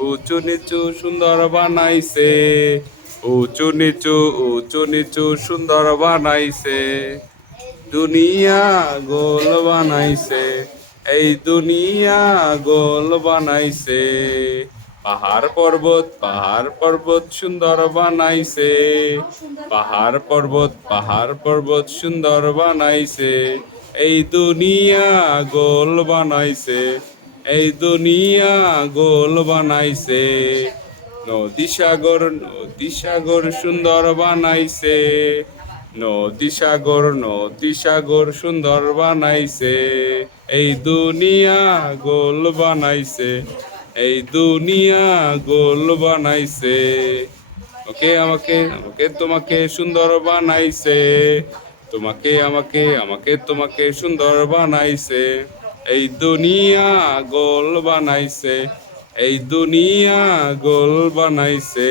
উঁচু নিচু সুন্দর বানাইছে, উঁচু নিচু সুন্দর বানাইছে, দুনিয়া গোল বানাইছে, এই দুনিয়া গোল বানাইছে। পাহাড় পর্বত সুন্দর বানাইছে, পাহাড় পর্বত সুন্দর বানাইছে, এই দুনিয়া গোল বানাইছে, এই দুনিয়া গোল বানাইছে। নদী সাগর সুন্দর বানাইছে, নদী সাগর সুন্দর বানাইছে, এই দুনিয়া গোল বানাইছে, এই দুনিয়া গোল বানাইছে। আমাকে তোমাকে সুন্দর বানাইছে, তোমাকে সুন্দর বানাইছে, এই দুনিয়া গোল বানাইছে, এই দুনিয়া গোল বানাইছে।